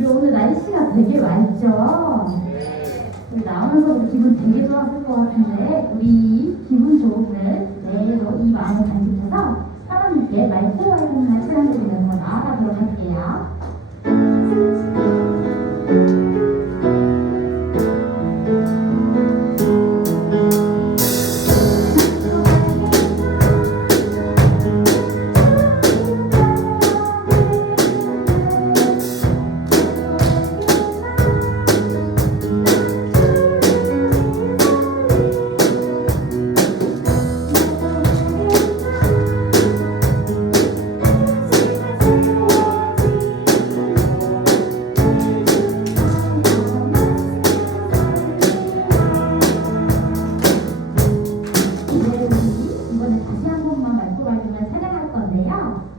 우리 오늘 날씨가 되게 맑죠? 우리 나오면서도 기분 되게 좋았을 것 같은데 우리 기분 좋은 내일로 이 마음을 간직해서 하나님께 맑고 밝은 날 찬양드리면서 나아가도록 할게요.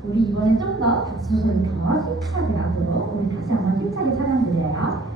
우리 이번에 좀 더 박수를 더 힘차게 하도록 우리 다시 한번 힘차게 찬양드려요.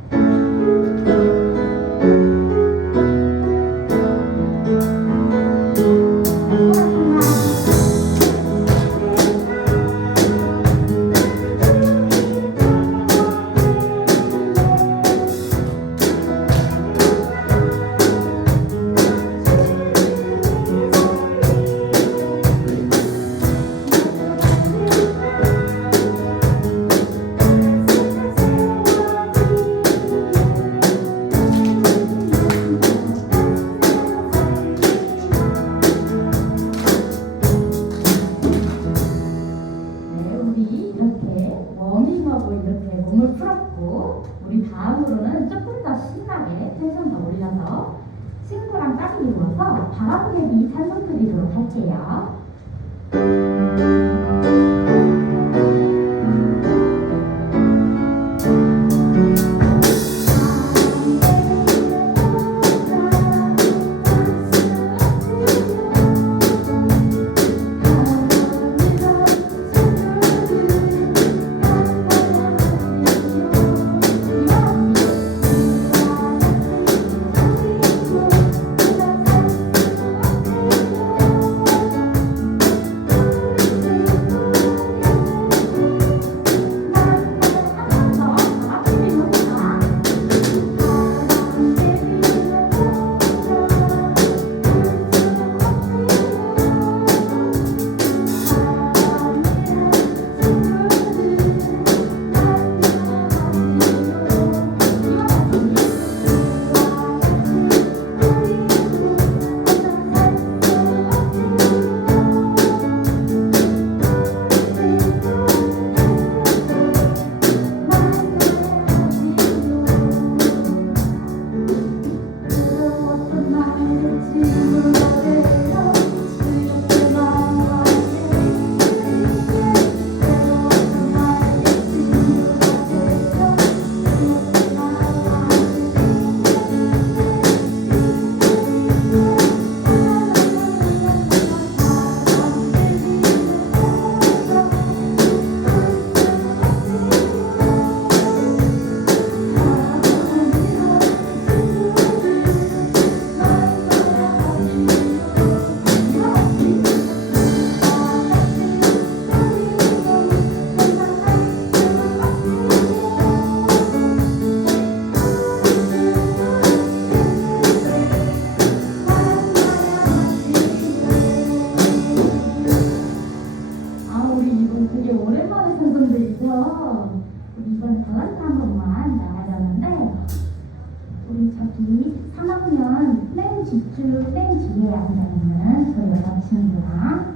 이렇게 몸을 풀었고 우리 다음으로는 조금 더 신나게 텐션 더 올려서 친구랑 짝이 이루어서 바라보내기 찬송 드리도록 할게요. 되게 오랜만에 선생님들이죠. 우리 이번에 밸런스 한 번만 나가려는데 우리 저기 3학년 맨 뒷줄 맨 뒤에 앉아있는 저희 여자친구랑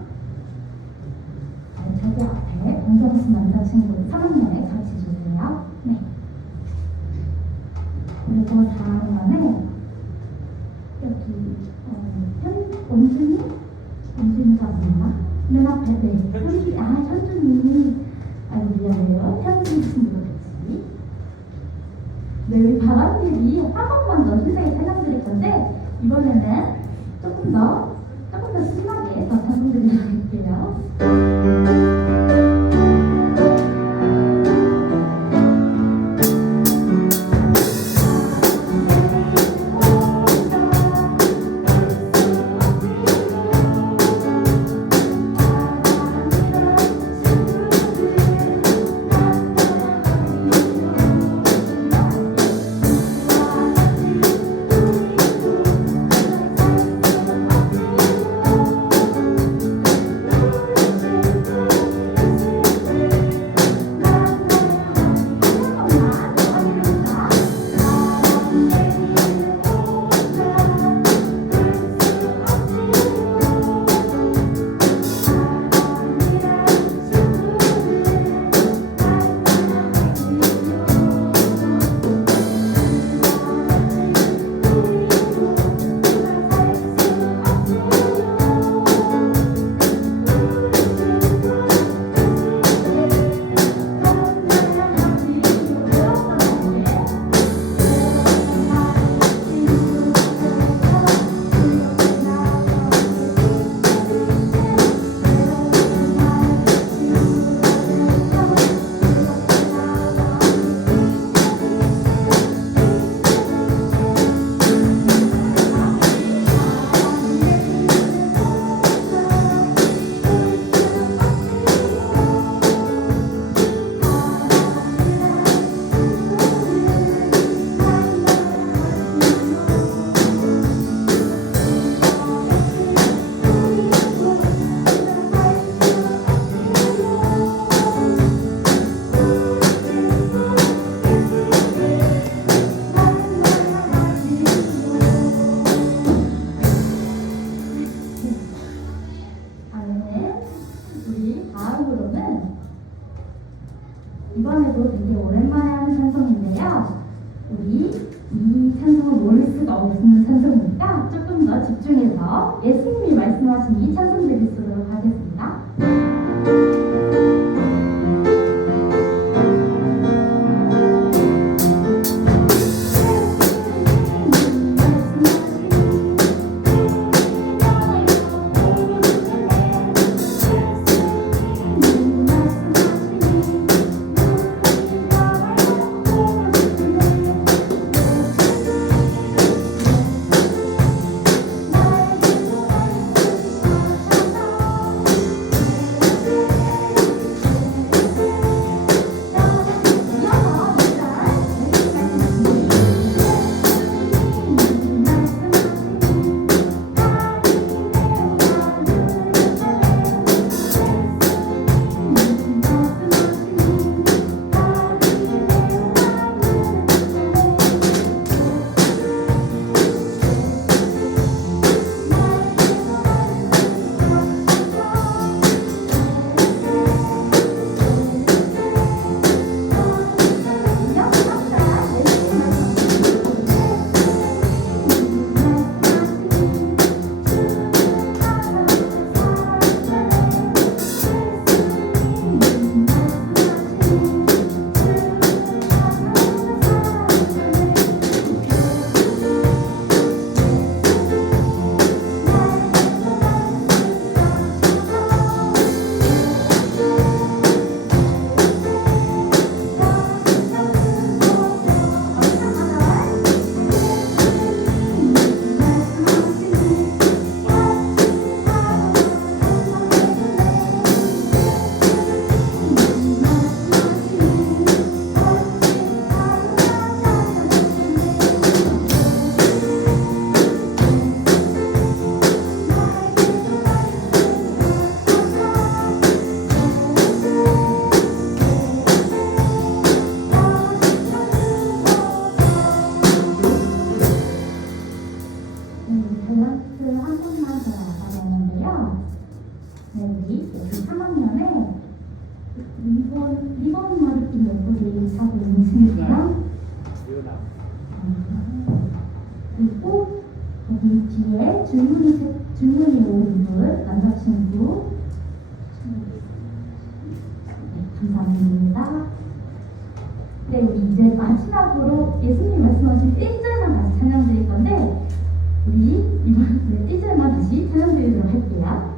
저기 앞에 동경수 남자친구 3학년에 같이 주세요. 네. 그리고 다음번에 여기 원준이가 뭐야? 맨 앞에 현준이 미안해요. 현준이 친구겠지. 네, 우리 바람님이 한 번만 더 신나게 찬양드릴 건데 이번에는 조금 더 신나게 더 찬양드리도록 할게요. 이번에도 되게 오랜만에 하는 찬송인데요. 우리 이 찬송을 모를 수가 없는 찬송이니까 조금 더 집중해서 예수님이 말씀하신 이 찬송 드리도록 하겠습니다. 밸런스 한 번만 더 알아봤는데요. 네, 우리 여기 3학년에 리본 머리핀 예쁘게 하고 있는 친구랑 그리고 여기 뒤에 줄무늬 옷 입은 남자친구. 네, 감사합니다. 네, 우리 이제 마지막으로 예수님 말씀하신 1절만 다시 찬양 드릴 건데 우리 이번 1절만 다시 찬양 드리도록 할게요.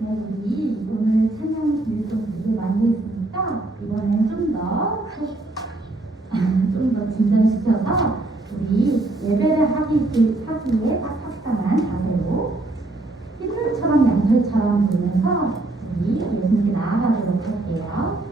우리 오늘 찬양 기획도 되게 많이 했으니까 이번엔 좀 더 진전시켜서 우리 예배를 하기에 딱 합당한 자세로 흰물처럼 양털처럼 보면서 우리 예수님께 나아가도록 할게요.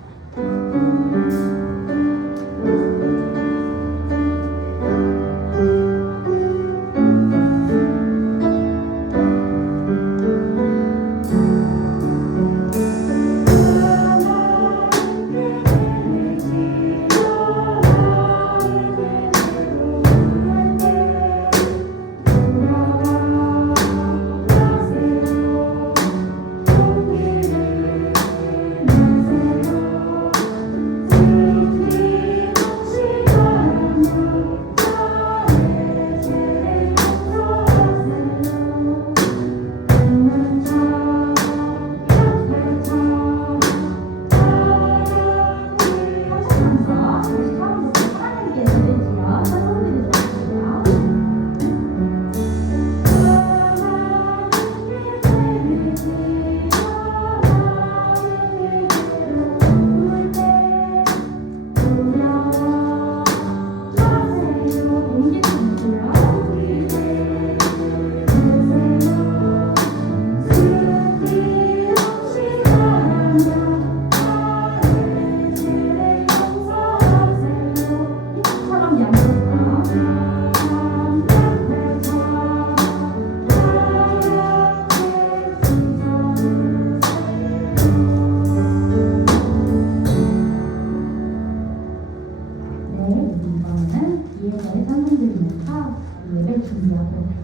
노래를 준비하도록 할게요.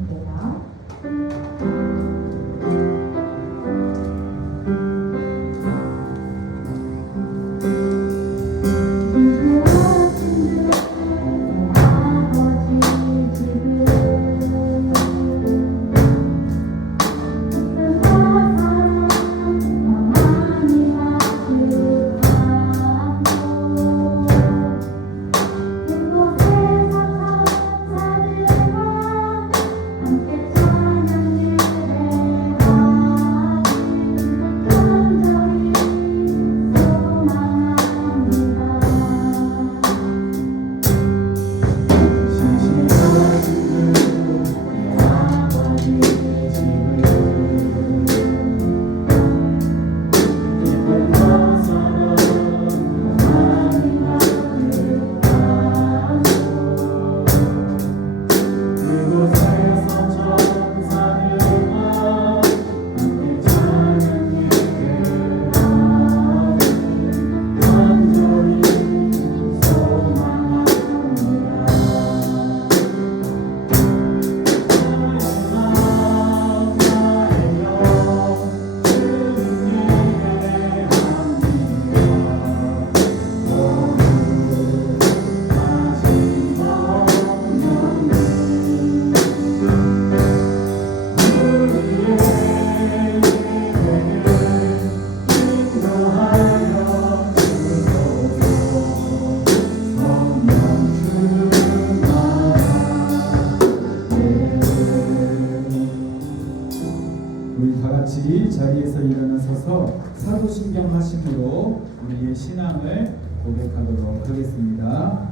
우리 다 같이 자리에서 일어나서서 사도신경 하심으로 우리의 신앙을 고백하도록 하겠습니다.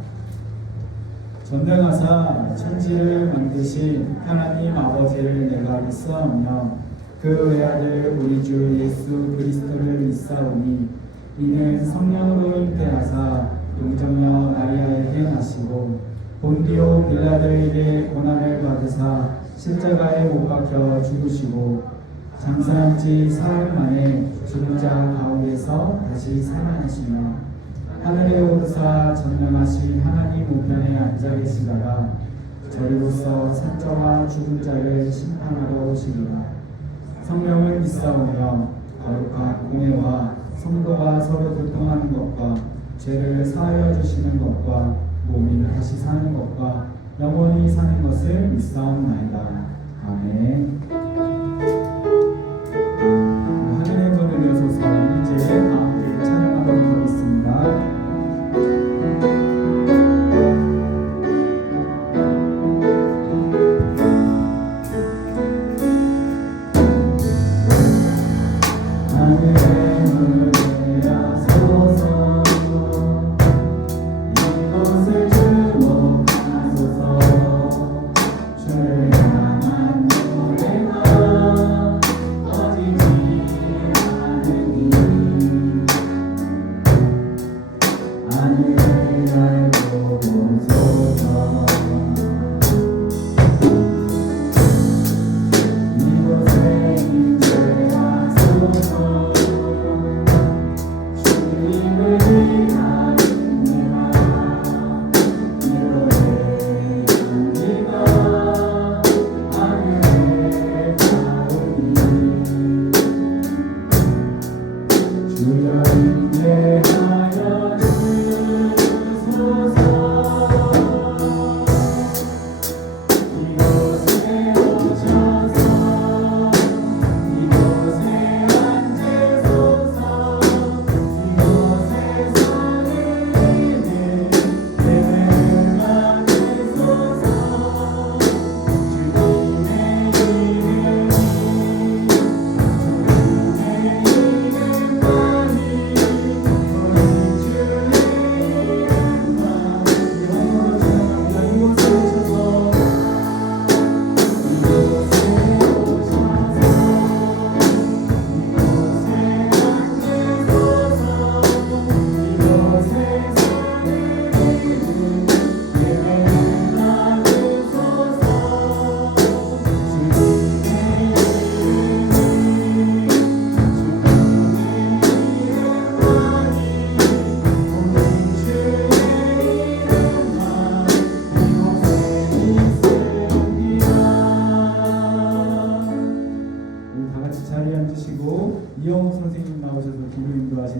전능하사 천지를 만드신 하나님 아버지를 내가 믿사오며 그 외아들 우리 주 예수 그리스도를 믿사오니 이는 성령으로 잉태하사 용정녀 마리아에게 나시고 본디오 빌라도에게 고난을 받으사 십자가에 못 박혀 죽으시고 장사한 지 사흘 만에 죽은 자 가운데서 다시 살아나시며 하늘에 오르사 전능하신 하나님 우편에 앉아 계시다가 저리로서 산자와 죽은 자를 심판하러 오시리라. 성령을 믿사오며 거룩한 공회와 성도가 서로 교통하는 것과 죄를 사하여 주시는 것과 몸이 다시 사는 것과 영원히 사는 것을 믿사옵나이다. 아멘. 하늘의 문을 여소서 이제 함께 찬양하도록 하겠습니다.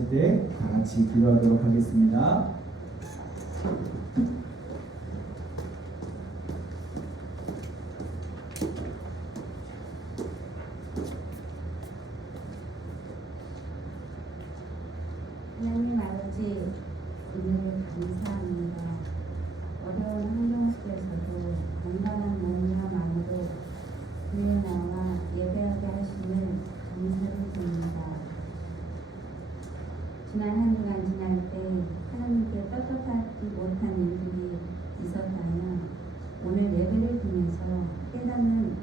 마칠 때 다 같이 기도하도록 하겠습니다. 하나님 아버지, 오늘 감사합니다. 어려운 환경 속에서도 건강한 몸과 마음으로 교회 나와 예배하게 하시는 감사를 드립니다. 지난 한 주간 지날 때 하나님께 떳떳하지 못한 일들이 있었다면 오늘 예배를 통해서 깨닫는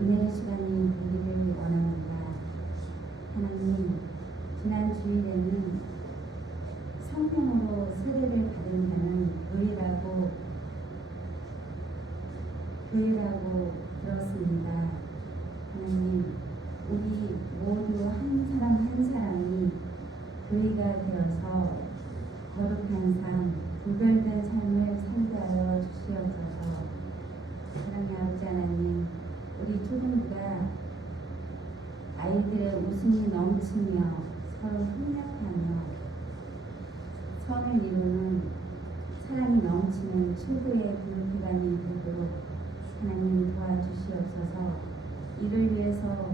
은혜의 시간이 되기를 원합니다. 하나님, 지난 주일에는 성령으로 세례를 받은 자는 교회라고 들었습니다. 하나님, 우리 모두 한 사람 한 사람이 교회가 되어서 거룩한 삶, 구별된 삶을 살게 하여 주시옵소서. 사랑의 아버지 하나님, 우리 초등부가 아이들의 웃음이 넘치며 서로 협력하며 선을 이루는 사랑이 넘치는 최고의 교육기관이 되도록 하나님 도와주시옵소서. 이를 위해서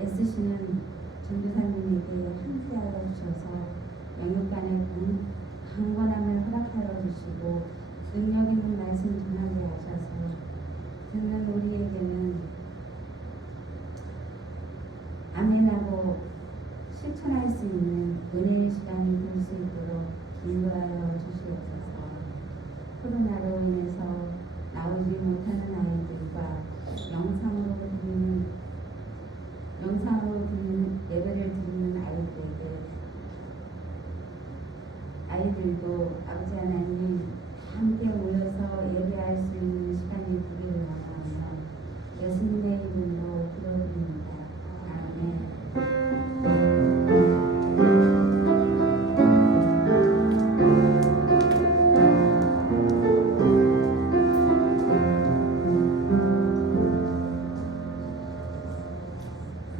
애쓰시는 전도사님에게 함께하여 주셔서 영육간의 강건함을 허락하여 주시고 능력 있는 말씀 전하게 하셔서 듣는 우리에게는 아멘하고 실천할 수 있는 은혜의 시간이 될 수 있도록 인도하여 주시옵소서. 코로나로 인해서 나오지 못하는 아이들과 영상으로 드리는 예배를 드리는 아이들도 아버지 하나님 함께 모여서 예배할 수 있는 시간이 되기를 원하며 예수님의 이름으로 기도드립니다. 아멘.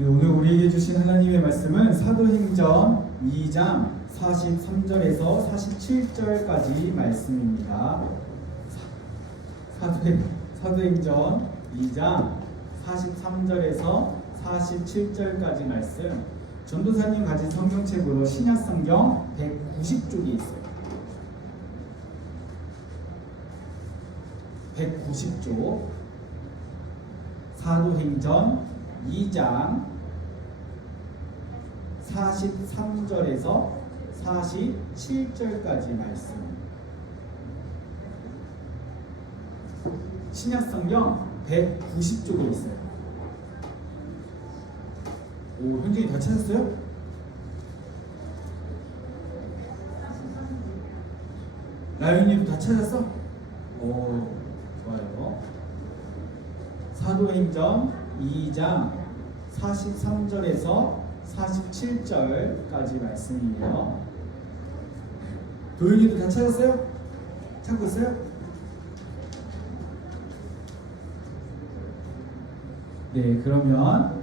오늘 우리에게 주신 하나님의 말씀은 사도행전 2장 43절에서 47절까지 말씀입니다. 사도행전 2장 43절에서 47절까지 말씀. 전도사님 가진 성경책으로 신약성경 190쪽이 있어요. 190쪽. 사도행전 2장 43절에서 47절까지 말씀. 신약성경 190쪽에 있어요. 오, 현진이 다 찾았어요? 라윤이도 다 찾았어? 오, 좋아요. 사도행전 2장 43절에서 47절까지 말씀이에요. 도윤이도 다 찾았어요? 찾고 있어요? 네, 그러면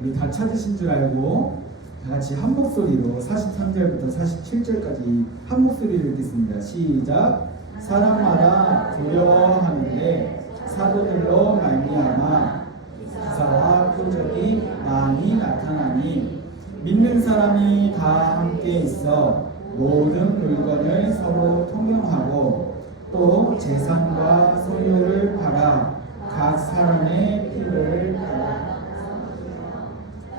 우리 다 찾으신 줄 알고 다 같이 한 목소리로 43절부터 47절까지 한 목소리를 읽겠습니다. 시작. 사람마다 두려워하는데 사도들로 말미암아 기사와 표적이 많이 나타나니 믿는 사람이 다 함께 있어 모든 물건을 서로 통용하고 또 재산과 소유를 팔아 각 사람의 필요를 팔아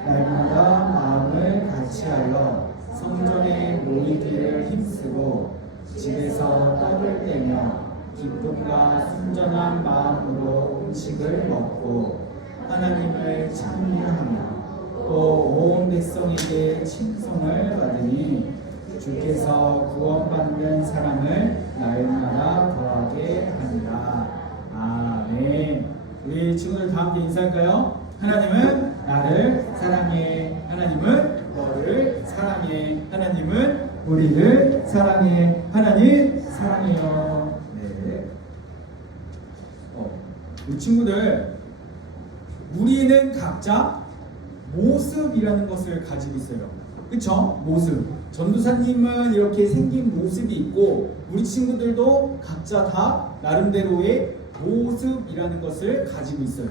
날마다 마음을 같이하여 성전에 모이기를 힘쓰고 집에서 떡을 떼며 기쁨과 순전한 마음으로 음식을 먹고 하나님을 찬미하며 또 온 백성에게 칭송을 받으니 주께서 구원받는 사람을 날마다 더하게 하니라. 아멘. 우리 친구들 다 함께 인사할까요? 하나님은 나를 사랑해. 하나님은 너를 사랑해. 하나님은 우리를 사랑해. 하나님 사랑해요. 네. 우리 친구들, 우리는 각자 모습이라는 것을 가지고 있어요. 그쵸? 모습. 전도사님은 이렇게 생긴 모습이 있고 우리 친구들도 각자 다 나름대로의 모습이라는 것을 가지고 있어요.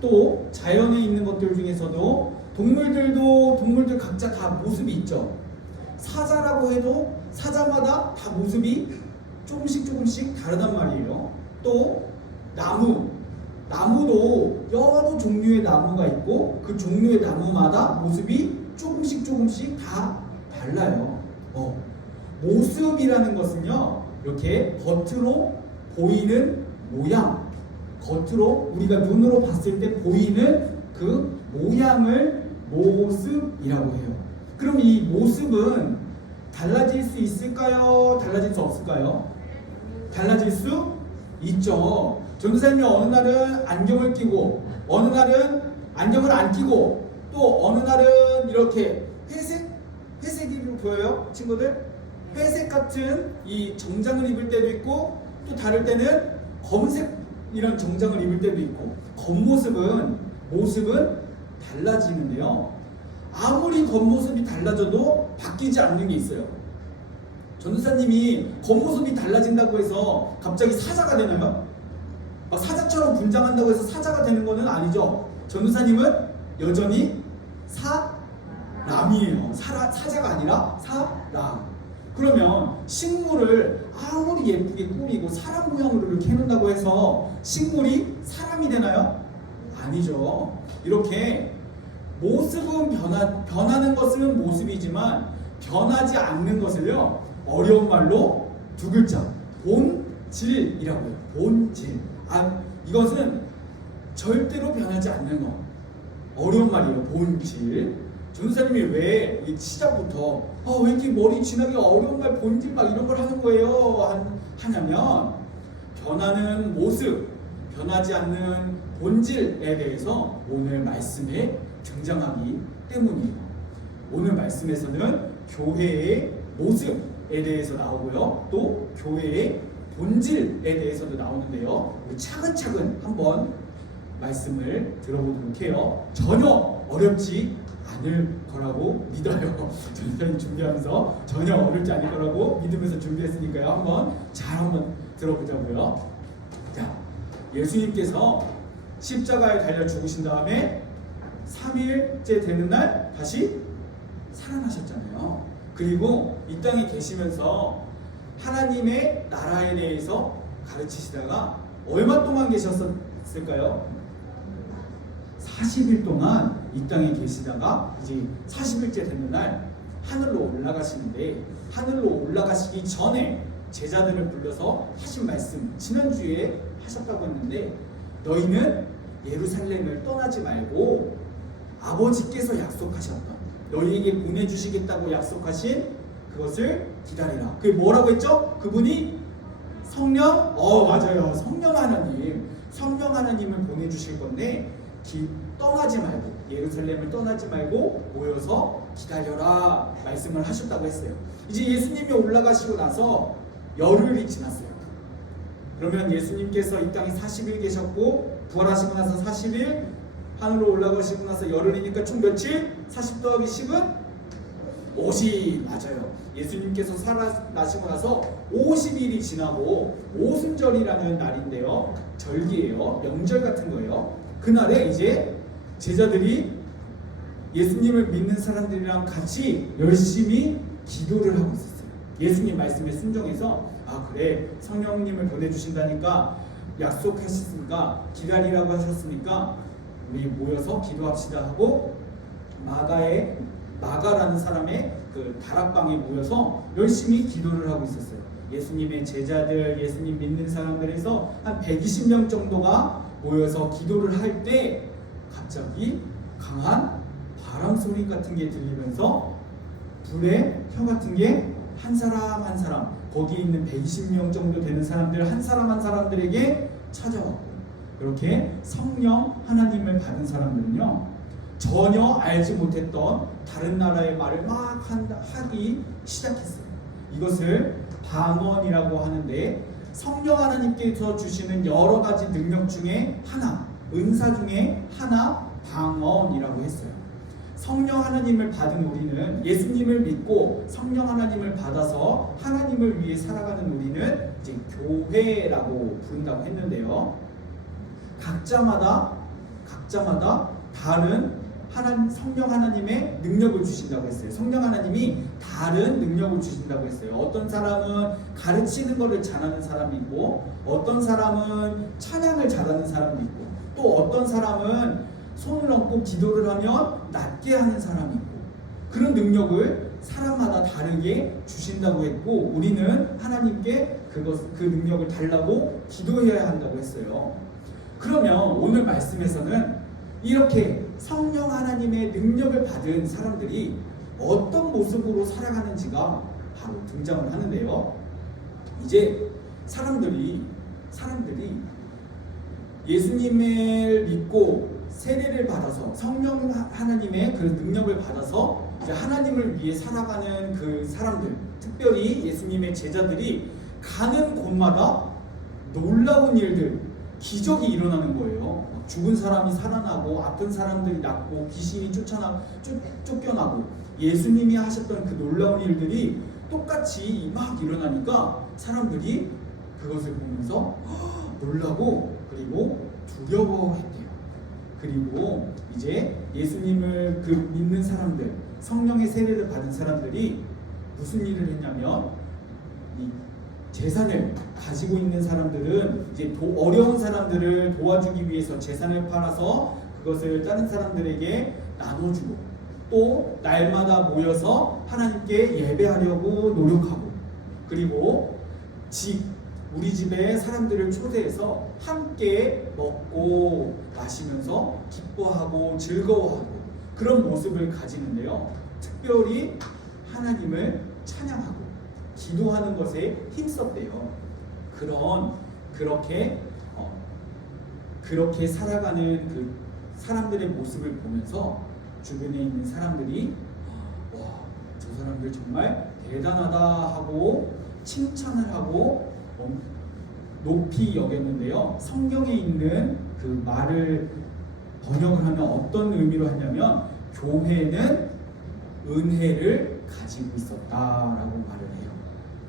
또 자연에 있는 것들 중에서도 동물들 각자 다 모습이 있죠. 사자라고 해도 사자마다 다 모습이 조금씩 다르단 말이에요. 또 나무도 여러 종류의 나무가 있고 그 종류의 나무마다 모습이 조금씩 다 달라요. 모습이라는 것은요, 이렇게 겉으로 보이는 모양, 겉으로 우리가 눈으로 봤을 때 보이는 그 모양을 모습이라고 해요. 그럼 이 모습은 달라질 수 있을까요? 달라질 수 없을까요? 달라질 수 있죠. 전도사님이 어느 날은 안경을 끼고 어느 날은 안경을 안 끼고 또 어느 날은 이렇게 회색이 보여요? 친구들? 회색 같은 이 정장을 입을 때도 있고 또 다를 때는 검은색 이런 정장을 입을 때도 있고 모습은 달라지는데요. 아무리 겉모습이 달라져도 바뀌지 않는 게 있어요. 전도사님이 겉모습이 달라진다고 해서 갑자기 사자가 되나요? 막 사자처럼 분장한다고 해서 사자가 되는 것은 아니죠. 전도사님은 여전히 사람이에요. 사자가 아니라 사람. 그러면 식물을 아무리 예쁘게 꾸미고 사람 모양으로 이렇게 해놓는다고 해서 식물이 사람이 되나요? 아니죠. 이렇게 모습은 변하는 것은 모습이지만 변하지 않는 것을요, 어려운 말로 두 글자, 본질이라고 해요. 본질. 이것은 절대로 변하지 않는 것. 어려운 말이에요. 본질. 전도사님이 왜 시작부터 왜 이렇게 머리 지나기 어려운 말 본질 막 이런 걸 하는 거예요? 하냐면 변하는 모습, 변하지 않는 본질에 대해서 오늘 말씀에 등장하기 때문이에요. 오늘 말씀에서는 교회의 모습에 대해서 나오고요. 또 교회의 본질에 대해서도 나오는데요. 우리 차근차근 한번 말씀을 들어보도록 해요. 전혀 어렵지 않을 거라고 믿어요. 전도사님 준비하면서 전혀 어렵지 않을 거라고 믿으면서 준비했으니까요. 한번 들어보자고요. 자, 예수님께서 십자가에 달려 죽으신 다음에 3일째 되는 날 다시 살아나셨잖아요. 그리고 이 땅에 계시면서 하나님의 나라에 대해서 가르치시다가 얼마 동안 계셨을까요? 40일 동안 이 땅에 계시다가 이제 40일째 되는 날 하늘로 올라가시는데, 하늘로 올라가시기 전에 제자들을 불러서 하신 말씀, 지난주에 하셨다고 했는데, 너희는 예루살렘을 떠나지 말고 아버지께서 약속하셨던, 너희에게 보내주시겠다고 약속하신 그것을 기다리라. 그게 뭐라고 했죠? 그분이 성령? 맞아요. 성령 하나님을 보내주실 건데 떠나지 말고, 예루살렘을 떠나지 말고 모여서 기다려라 말씀을 하셨다고 했어요. 이제 예수님이 올라가시고 나서 열흘이 지났어요. 그러면 예수님께서 이 땅에 40일 계셨고 부활하시고 나서 40일, 하늘로 올라가시고 나서 열흘이니까 총 며칠? 40 더하기 10은 50. 맞아요. 예수님께서 살아나시고 나서 50일이 지나고 오순절이라는 날인데요, 절기예요. 명절 같은 거예요. 그날에 이제 제자들이 예수님을 믿는 사람들이랑 같이 열심히 기도를 하고 있었어요. 예수님 말씀에 순종해서 그래, 성령님을 보내주신다니까 약속하셨으니까 기다리라고 하셨으니까 우리 모여서 기도합시다 하고 마가라는 사람의 그 다락방에 모여서 열심히 기도를 하고 있었어요. 예수님의 제자들, 예수님 믿는 사람들에서 한 120명 정도가 모여서 기도를 할 때 갑자기 강한 바람 소리 같은 게 들리면서 불의 혀 같은 게 한 사람 한 사람, 거기 있는 120명 정도 되는 사람들 한 사람 한 사람들에게 찾아왔고, 그렇게 성령 하나님을 받은 사람들은요, 전혀 알지 못했던 다른 나라의 말을 막 하기 시작했어요. 이것을 방언이라고 하는데, 성령 하나님께서 주시는 여러 가지 능력 중에 하나, 은사 중에 하나, 방언이라고 했어요. 성령 하나님을 받은 우리는, 예수님을 믿고 성령 하나님을 받아서 하나님을 위해 살아가는 우리는 이제 교회라고 부른다고 했는데요. 각자마다 다른 성령 하나님의 능력을 주신다고 했어요. 성령 하나님이 다른 능력을 주신다고 했어요. 어떤 사람은 가르치는 것을 잘하는 사람이 있고, 어떤 사람은 찬양을 잘하는 사람이 있고, 또 어떤 사람은 손을 얹고 기도를 하면 낫게 하는 사람이 있고, 그런 능력을 사람마다 다르게 주신다고 했고, 우리는 하나님께 그 능력을 달라고 기도해야 한다고 했어요. 그러면 오늘 말씀에서는 이렇게 성령 하나님의 능력을 받은 사람들이 어떤 모습으로 살아가는지가 바로 등장을 하는데요. 이제 사람들이 예수님을 믿고 세례를 받아서 성령 하나님의 그 능력을 받아서 이제 하나님을 위해 살아가는 그 사람들, 특별히 예수님의 제자들이 가는 곳마다 놀라운 일들, 기적이 일어나는 거예요. 죽은 사람이 살아나고, 아픈 사람들이 낫고, 귀신이 쫓겨나고, 예수님이 하셨던 그 놀라운 일들이 똑같이 막 일어나니까 사람들이 그것을 보면서 놀라고, 그리고 두려워했대요. 그리고 이제 예수님을 믿는 사람들, 성령의 세례를 받은 사람들이 무슨 일을 했냐면, 이 재산을 가지고 있는 사람들은 이제 어려운 사람들을 도와주기 위해서 재산을 팔아서 그것을 다른 사람들에게 나눠주고, 또 날마다 모여서 하나님께 예배하려고 노력하고, 그리고 우리 집에 사람들을 초대해서 함께 먹고 마시면서 기뻐하고 즐거워하고 그런 모습을 가지는데요. 특별히 하나님을 찬양하고 기도하는 것에 힘썼대요. 그렇게 살아가는 그 사람들의 모습을 보면서 주변에 있는 사람들이 와, 저 사람들 정말 대단하다 하고 칭찬을 하고 높이 여겼는데요. 성경에 있는 그 말을 번역을 하면 어떤 의미로 하냐면, 교회는 은혜를 가지고 있었다라고 말을 해요.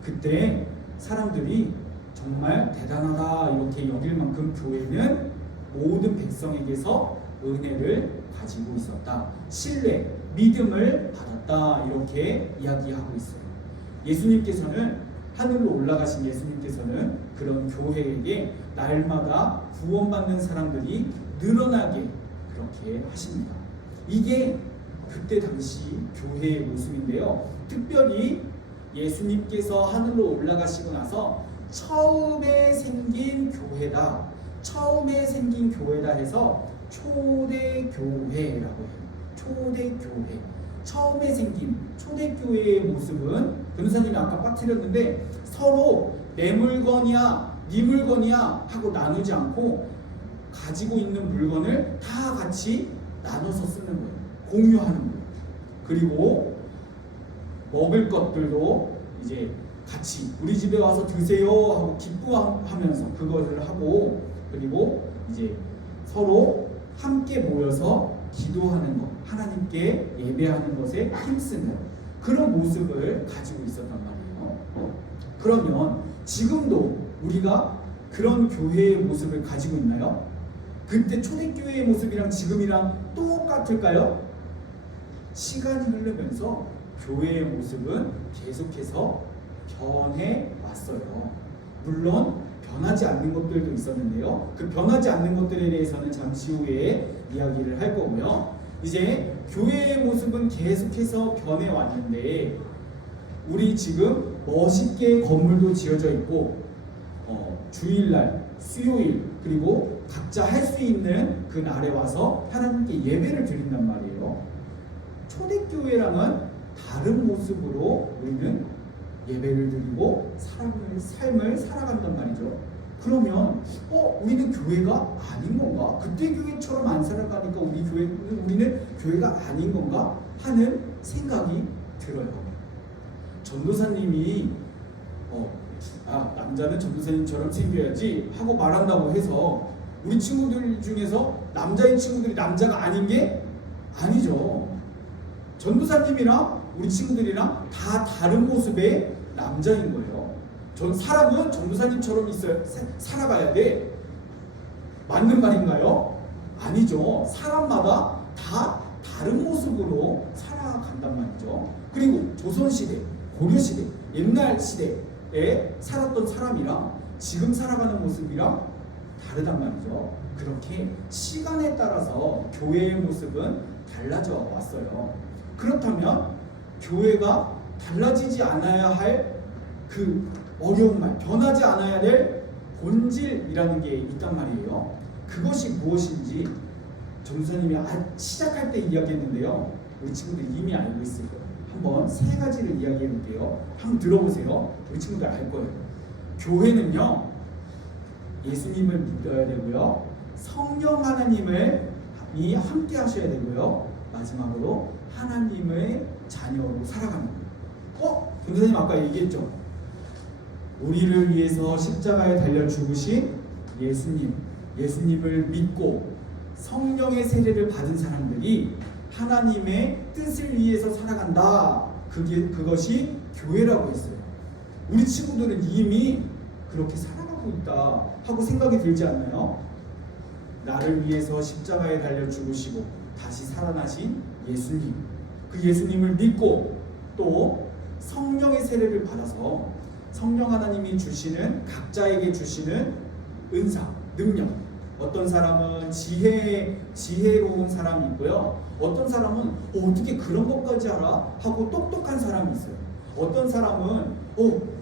그때 사람들이 정말 대단하다 이렇게 여길 만큼 교회는 모든 백성에게서 은혜를 가지고 있었다, 신뢰, 믿음을 받았다, 이렇게 이야기하고 있어요. 하늘로 올라가신 예수님께서는 그런 교회에게 날마다 구원받는 사람들이 늘어나게 그렇게 하십니다. 이게 그때 당시 교회의 모습인데요. 특별히 예수님께서 하늘로 올라가시고 나서 처음에 생긴 교회다 해서 초대교회라고 해요. 초대교회. 처음에 생긴 초대교회의 모습은, 변호사님이 아까 빠뜨렸는데, 서로 내 물건이야 네 물건이야 하고 나누지 않고 가지고 있는 물건을 다 같이 나눠서 쓰는 거예요. 공유하는 거예요. 그리고 먹을 것들도 이제 같이 우리 집에 와서 드세요 하고 기뻐하면서 그것을 하고, 그리고 이제 서로 함께 모여서 기도하는 것, 하나님께 예배하는 것에 힘쓰는 그런 모습을 가지고 있었단 말이에요. 그러면 지금도 우리가 그런 교회의 모습을 가지고 있나요? 그때 초대교회의 모습이랑 지금이랑 똑같을까요? 시간이 흐르면서 교회의 모습은 계속해서 변해왔어요. 물론 변하지 않는 것들도 있었는데요. 그 변하지 않는 것들에 대해서는 잠시 후에 이야기를 할 거고요. 이제 교회의 모습은 계속해서 변해왔는데, 우리 지금 멋있게 건물도 지어져 있고, 주일날, 수요일, 그리고 각자 할 수 있는 그 날에 와서 하나님께 예배를 드린단 말이에요. 초대교회랑은 다른 모습으로 우리는 예배를 드리고 삶을 살아간단 말이죠. 그러면 우리는 교회가 아닌 건가? 그때 교회처럼 안 살아가니까 우리는 교회가 아닌 건가? 하는 생각이 들어요. 전도사님이 남자는 전도사님처럼 생겨야지 하고 말한다고 해서 우리 친구들 중에서 남자인 친구들이 남자가 아닌 게 아니죠. 전도사님이랑 우리 친구들이랑 다 다른 모습의 남자인 거예요. 사람은 전도사님처럼 살아가야 돼. 맞는 말인가요? 아니죠. 사람마다 다 다른 모습으로 살아간단 말이죠. 그리고 조선시대, 고려시대, 옛날 시대에 살았던 사람이랑 지금 살아가는 모습이랑 다르단 말이죠. 그렇게 시간에 따라서 교회의 모습은 달라져 왔어요. 그렇다면 교회가 달라지지 않아야 할 그 어려운 말, 변하지 않아야 될 본질이라는 게 있단 말이에요. 그것이 무엇인지 전도사님이 시작할 때 이야기했는데요. 우리 친구들 이미 알고 있을 거예요. 한번 세 가지를 이야기해 볼게요. 한번 들어보세요. 우리 친구들 알 거예요. 교회는요, 예수님을 믿어야 되고요, 성령 하나님을 함께 하셔야 되고요, 마지막으로 하나님의 자녀로 살아가는 거예요. 전도사님 아까 얘기했죠. 우리를 위해서 십자가에 달려 죽으신 예수님을 믿고 성령의 세례를 받은 사람들이 하나님의 뜻을 위해서 살아간다. 그것이 교회라고 했어요. 우리 친구들은 이미 그렇게 살아가고 있다 하고 생각이 들지 않나요? 나를 위해서 십자가에 달려 죽으시고 다시 살아나신 예수님, 그 예수님을 믿고 또 성령의 세례를 받아서 성령 하나님이 주시는, 각자에게 주시는 은사, 능력, 어떤 사람은 지혜로운 사람이 있고요, 어떤 사람은 어떻게 그런 것까지 알아? 하고 똑똑한 사람이 있어요. 어떤 사람은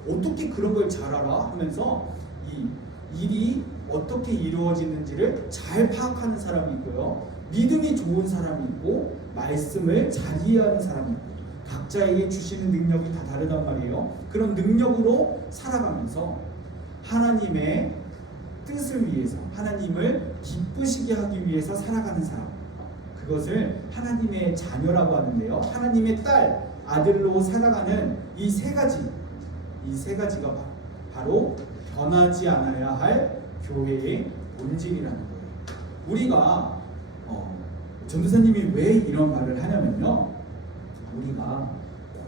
어떻게 그런 걸 잘 알아? 하면서 이 일이 어떻게 이루어지는지를 잘 파악하는 사람이 있고요, 믿음이 좋은 사람이 있고 말씀을 잘 이해하는 사람이 있고, 각자에게 주시는 능력이 다 다르단 말이에요. 그런 능력으로 살아가면서 하나님의 뜻을 위해서, 하나님을 기쁘시게 하기 위해서 살아가는 사람, 그것을 하나님의 자녀라고 하는데요. 하나님의 딸, 아들로 살아가는 이 세 가지가 바로 변하지 않아야 할 교회의 본질이라는 거예요. 우리가 전도사님이 왜 이런 말을 하냐면요, 우리가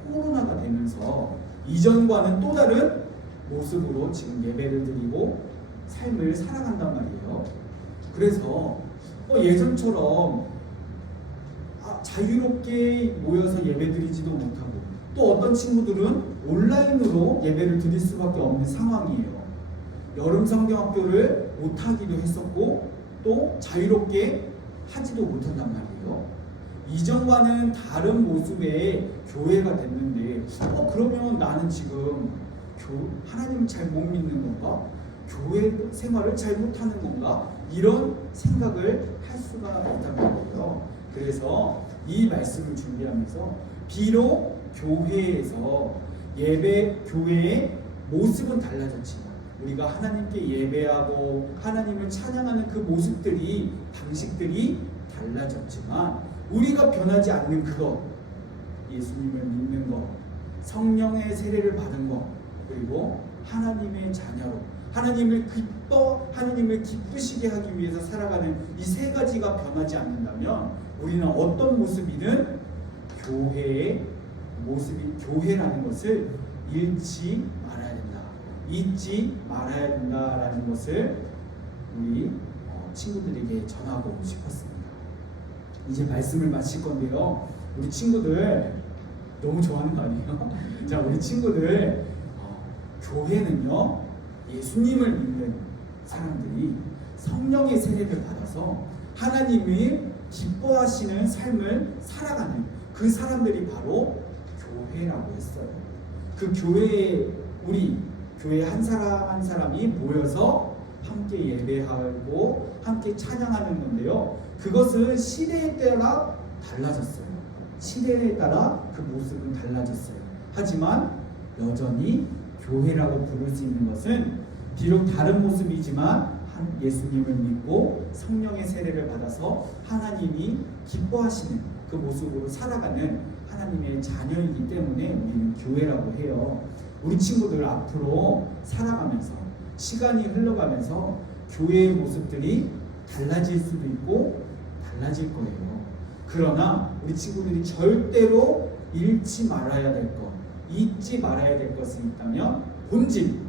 코로나가 되면서 이전과는 또 다른 모습으로 지금 예배를 드리고 삶을 살아간단 말이에요. 그래서 예전처럼 자유롭게 모여서 예배드리지도 못하고, 또 어떤 친구들은 온라인으로 예배를 드릴 수밖에 없는 상황이에요. 여름 성경학교를 못하기도 했었고 또 자유롭게 하지도 못한단 말이에요. 이전과는 다른 모습의 교회가 됐는데 그러면 나는 지금 하나님 잘 못 믿는 건가? 교회 생활을 잘 못하는 건가? 이런 생각을 할 수가 있단 말이에요. 그래서 이 말씀을 준비하면서 비록 교회에서 교회의 모습은 달라졌지만, 우리가 하나님께 예배하고 하나님을 찬양하는 그 모습들이, 방식들이 달라졌지만, 우리가 변하지 않는 그것, 예수님을 믿는 것, 성령의 세례를 받은 것, 그리고 하나님의 자녀로 하나님을 기쁘시게 하기 위해서 살아가는 이 세 가지가 변하지 않는다면 우리는 어떤 모습이든 교회의 모습이, 교회라는 것을 잊지 말아야 된다라는 것을 우리 친구들에게 전하고 싶었습니다. 이제 말씀을 마칠 건데요, 우리 친구들 너무 좋아하는 거 아니에요? 자, 우리 친구들 교회는요, 예수님을 믿는 사람들이 성령의 세례를 받아서 하나님이 기뻐하시는 삶을 살아가는 그 사람들이 바로 교회라고 했어요. 그 교회에, 우리 교회 한 사람 한 사람이 모여서 함께 예배하고 함께 찬양하는 건데요, 그것은 시대에 따라 달라졌어요. 시대에 따라 그 모습은 달라졌어요. 하지만 여전히 교회라고 부를 수 있는 것은 비록 다른 모습이지만 예수님을 믿고 성령의 세례를 받아서 하나님이 기뻐하시는 그 모습으로 살아가는 하나님의 자녀이기 때문에 우리는 교회라고 해요. 우리 친구들 앞으로 살아가면서, 시간이 흘러가면서 교회의 모습들이 달라질 수도 있고 달라질 거예요. 그러나 우리 친구들이 절대로 잊지 말아야 될 것, 잊지 말아야 될 것이 있다면 본질,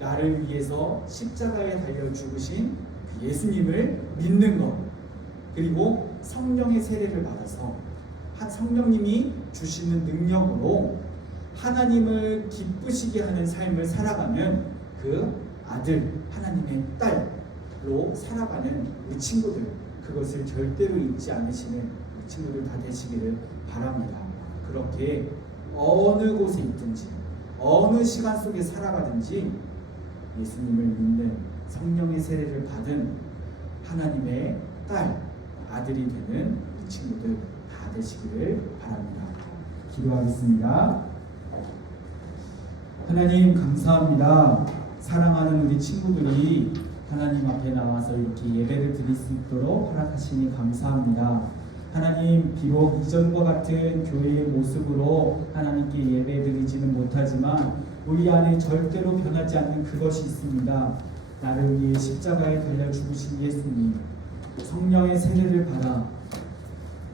나를 위해서 십자가에 달려 죽으신 그 예수님을 믿는 것, 그리고 성령의 세례를 받아서 성령님이 주시는 능력으로 하나님을 기쁘시게 하는 삶을 살아가는 그 아들, 하나님의 딸로 살아가는 우리 친구들, 그것을 절대로 잊지 않으시는 우리 친구들 다 되시기를 바랍니다. 그렇게 어느 곳에 있든지 어느 시간 속에 살아가든지 예수님을 믿는, 성령의 세례를 받은 하나님의 딸, 아들이 되는 우리 친구들 다 되시기를 바랍니다. 기도하겠습니다. 하나님 감사합니다. 사랑하는 우리 친구들이 하나님 앞에 나와서 이렇게 예배를 드릴 수 있도록 허락하시니 감사합니다. 하나님, 비록 이전과 같은 교회의 모습으로 하나님께 예배 드리지는 못하지만 우리 안에 절대로 변하지 않는 그것이 있습니다. 나를 위해 십자가에 달려 죽으신 예수님, 성령의 세례를 받아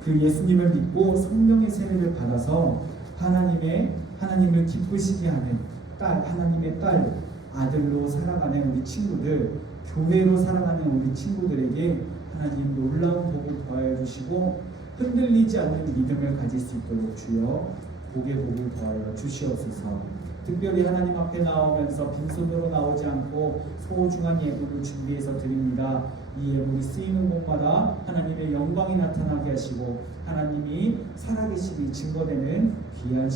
그 예수님을 믿고 성령의 세례를 받아서 하나님을 기쁘시게 하는 딸, 하나님의 딸, 아들로 살아가는 우리 친구들, 교회로 살아가는 우리 친구들에게 하나님 놀라운 복을 더하여 주시고 흔들리지 않는 믿음을 가질 수 있도록 주여 복의 복을 더하여 주시옵소서. 특별히 하나님 앞에 나오면서 빈손으로 나오지 않고 소중한 예물을 준비해서 드립니다. 이 예물이 쓰이는 곳마다 하나님의 영광이 나타나게 하시고 하나님이 살아계시기 증거되는 귀한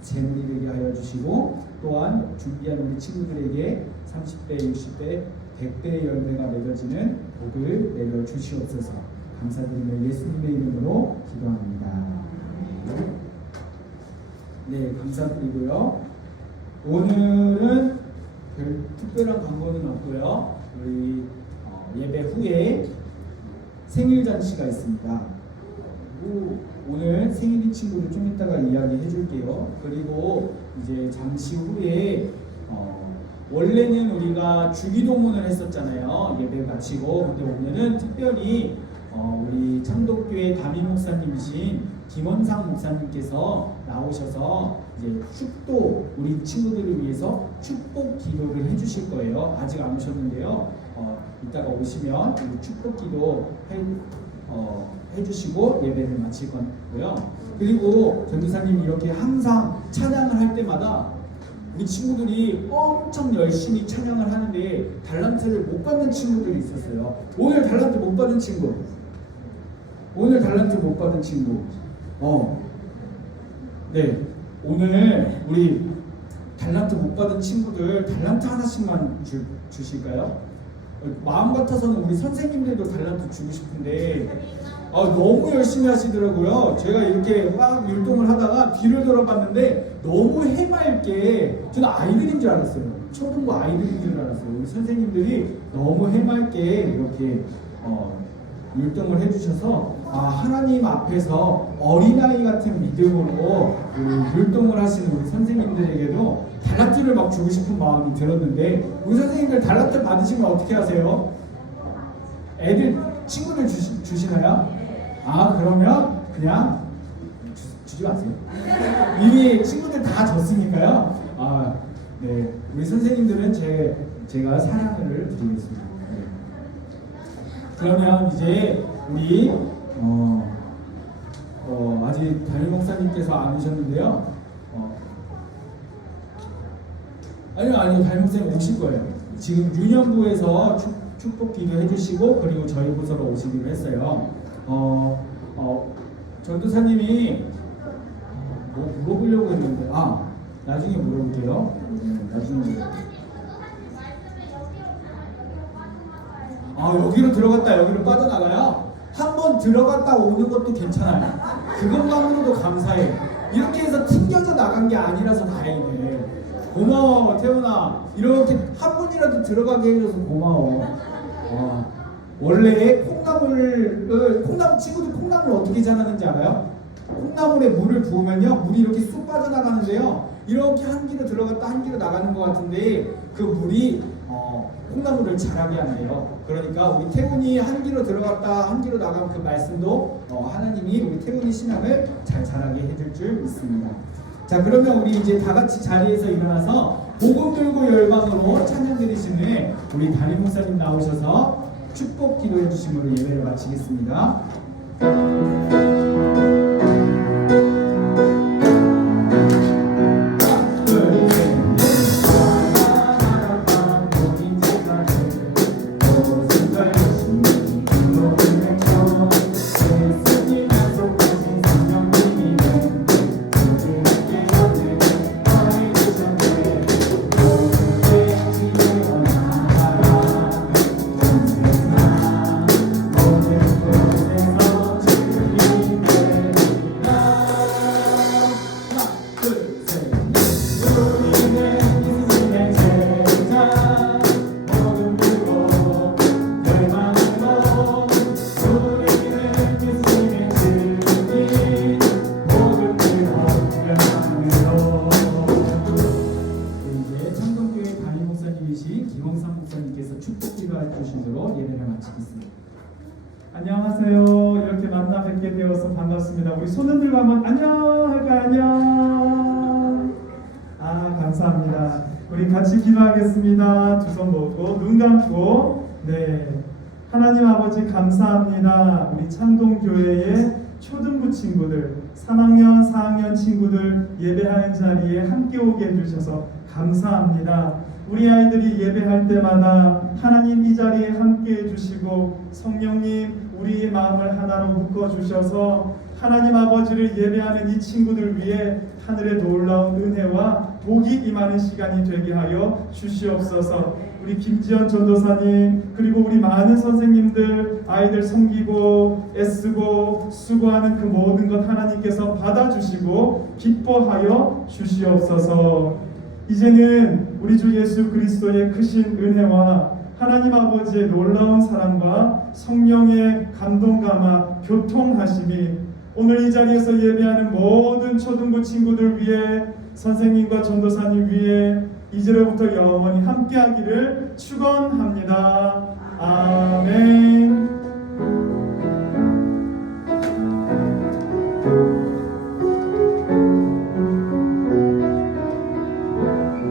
재물이 되게 하여 주시고, 또한 준비한 우리 친구들에게 30배, 60배, 100배의 열매가 맺어지는 복을 내려 주시옵소서. 감사드리며 예수님의 이름으로 기도합니다. 네, 감사드리고요. 오늘은 별 특별한 광고는 없고요. 우리 예배 후에 생일 잔치가 있습니다. 오늘 생일인 친구들 좀 이따가 이야기해 줄게요. 그리고 이제 잠시 후에 원래는 우리가 주기도문을 했었잖아요. 예배 마치고. 근데 오늘은 특별히 우리 창덕교회 담임 목사님이신 김원상 목사님께서 나오셔서 이제 축도, 우리 친구들을 위해서 축복 기도를 해주실 거예요. 아직 안 오셨는데요. 이따가 오시면 축복 기도 해주시고 예배를 마칠 거고요. 그리고 전도사님이 이렇게 항상 찬양을 할 때마다 우리 친구들이 엄청 열심히 찬양을 하는데 달란트를 못 받는 친구들이 있었어요. 오늘 달란트 못 받은 친구, 오늘 달란트 못 받은 친구, 네, 오늘 우리 달란트 못 받은 친구들 달란트 하나씩만 주실까요? 마음 같아서는 우리 선생님들도 달란트 주고 싶은데 너무 열심히 하시더라고요. 제가 이렇게 막 율동을 하다가 뒤를 돌아봤는데 너무 해맑게, 저는 아이들인 줄 알았어요. 초등부 아이들인 줄 알았어요. 우리 선생님들이 너무 해맑게 이렇게 율동을 해주셔서 하나님 앞에서 어린아이 같은 믿음으로 율동을 하시는 우리 선생님들에게도 달란트를 막 주고 싶은 마음이 들었는데, 우리 선생님들 달란트 받으시면 어떻게 하세요? 친구들 주시나요? 그러면 그냥 주지 마세요. 이미 친구들 다 줬으니까요. 네, 우리 선생님들은 제가 사랑을 드리겠습니다. 네. 그러면 이제 우리 아직 담임 목사님께서 안 오셨는데요. 아니요, 담임 목사님 오실 거예요. 지금 유년부에서 축복 기도 해주시고, 그리고 저희 부서로 오시기로 했어요. 전도사님이 뭐 물어보려고 했는데, 나중에 물어볼게요. 나중에. 여기로 들어갔다 여기로 빠져나가요? 한번 들어갔다 오는 것도 괜찮아요. 그것만으로도 감사해. 이렇게 해서 튕겨져 나간 게 아니라서 다행이네. 고마워 태훈아. 이렇게 한 분이라도 들어가게 해줘서 고마워. 원래 콩나물 친구들 콩나물 어떻게 자라는지 알아요? 콩나물에 물을 부으면요, 물이 이렇게 쑥 빠져나가는데요, 이렇게 한 귀로 들어갔다 한 귀로 나가는 것 같은데 그 물이 콩나물을 자라게 하나요? 그러니까 우리 태훈이 한 귀로 들어갔다 한 귀로 나간 그 말씀도 하나님이 우리 태훈이 신앙을 잘 자라게 해줄 줄 믿습니다. 자, 그러면 우리 이제 다 같이 자리에서 일어나서 복음 들고 열방으로 찬양 드리시는 우리 담임 목사님 나오셔서 축복 기도해 주심으로 예배를 마치겠습니다. 김홍삼 목사님께서 축복 기도해 주시도록 예배를 마치겠습니다. 안녕하세요. 이렇게 만나 뵙게 되어서 반갑습니다. 우리 손 흔들고 한번 안녕 할까요? 안녕. 감사합니다. 우리 같이 기도하겠습니다. 두 손 모으고 눈 감고. 네, 하나님 아버지 감사합니다. 우리 창동교회의 초등부 친구들, 3학년, 4학년 친구들 예배하는 자리에 함께 오게 해주셔서 감사합니다. 우리 아이들이 예배할 때마다 하나님 이 자리에 함께 해주시고 성령님 우리의 마음을 하나로 묶어주셔서 하나님 아버지를 예배하는 이 친구들 위해 하늘의 놀라운 은혜와 복이 임하는 시간이 되게 하여 주시옵소서. 우리 김지연 전도사님 그리고 우리 많은 선생님들 아이들 섬기고 애쓰고 수고하는 그 모든 것 하나님께서 받아주시고 기뻐하여 주시옵소서. 이제는 우리 주 예수 그리스도의 크신 은혜와 하나님 아버지의 놀라운 사랑과 성령의 감동감화 교통하심이 오늘 이 자리에서 예배하는 모든 초등부 친구들 위해 선생님과 전도사님 위해 이제로부터 영원히 함께하기를 축원합니다.